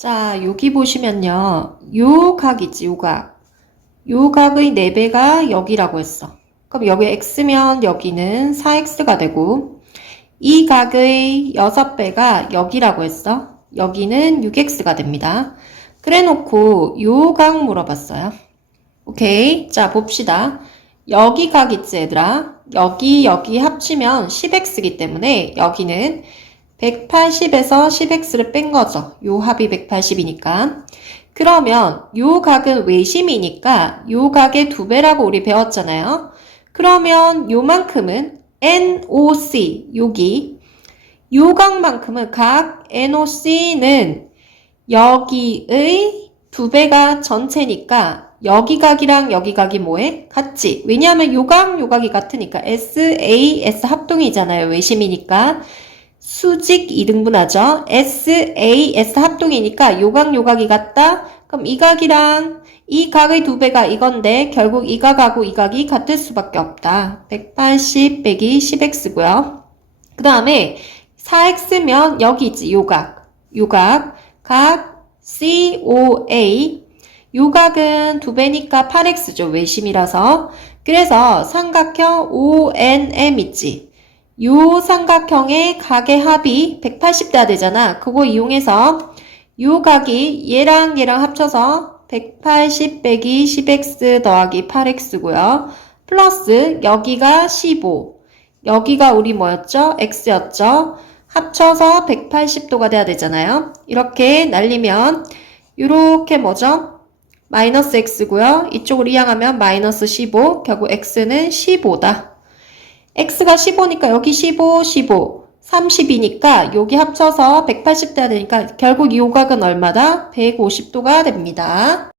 자, 여기 보시면요. 요 각이지, 요 각. 요 각의 4배가 여기라고 했어. 그럼 여기 x면 여기는 4x가 되고, 이 각의 6배가 여기라고 했어. 여기는 6x가 됩니다. 그래 놓고 요각 물어봤어요. 오케이. 자, 봅시다. 여기 각 있지, 얘들아? 여기, 여기 합치면 10x이기 때문에 여기는 180에서 10x를 뺀 거죠. 요 합이 180이니까. 그러면 요 각은 외심이니까 요 각의 두 배라고 우리 배웠잖아요. 그러면 요만큼은 NOC, 여기. 요 각만큼은 각 NOC는 여기의 두 배가 전체니까 여기 각이랑 여기 각이 뭐해? 같지. 왜냐하면 요 각, 요 각이 같으니까 SAS 합동이잖아요. 외심이니까. 수직 이등분하죠. SAS 합동이니까 요각 요각이 같다. 그럼 이 각이랑 이 각의 두 배가 이건데 결국 이 각하고 이 각이 같을 수밖에 없다. 180 빼기 10x고요. 그 다음에 4x면 여기 있지 요각. 요각. 각 COA 요각은 두 배니까 8x죠. 외심이라서. 그래서 삼각형 ONM 있지. 요 삼각형의 각의 합이 180 돼야 되잖아. 그거 이용해서 요 각이 얘랑 얘랑 합쳐서 180 빼기 10x 더하기 8x고요. 플러스 여기가 15. 여기가 우리 뭐였죠? x였죠? 합쳐서 180도가 돼야 되잖아요. 이렇게 날리면 이렇게 뭐죠? 마이너스 x고요. 이쪽으로 이항하면 마이너스 15. 결국 x는 15다. X가 15니까 여기 15, 15, 30이니까 여기 합쳐서 180 돼야 되니까 결국 이 요각은 얼마다? 150도가 됩니다.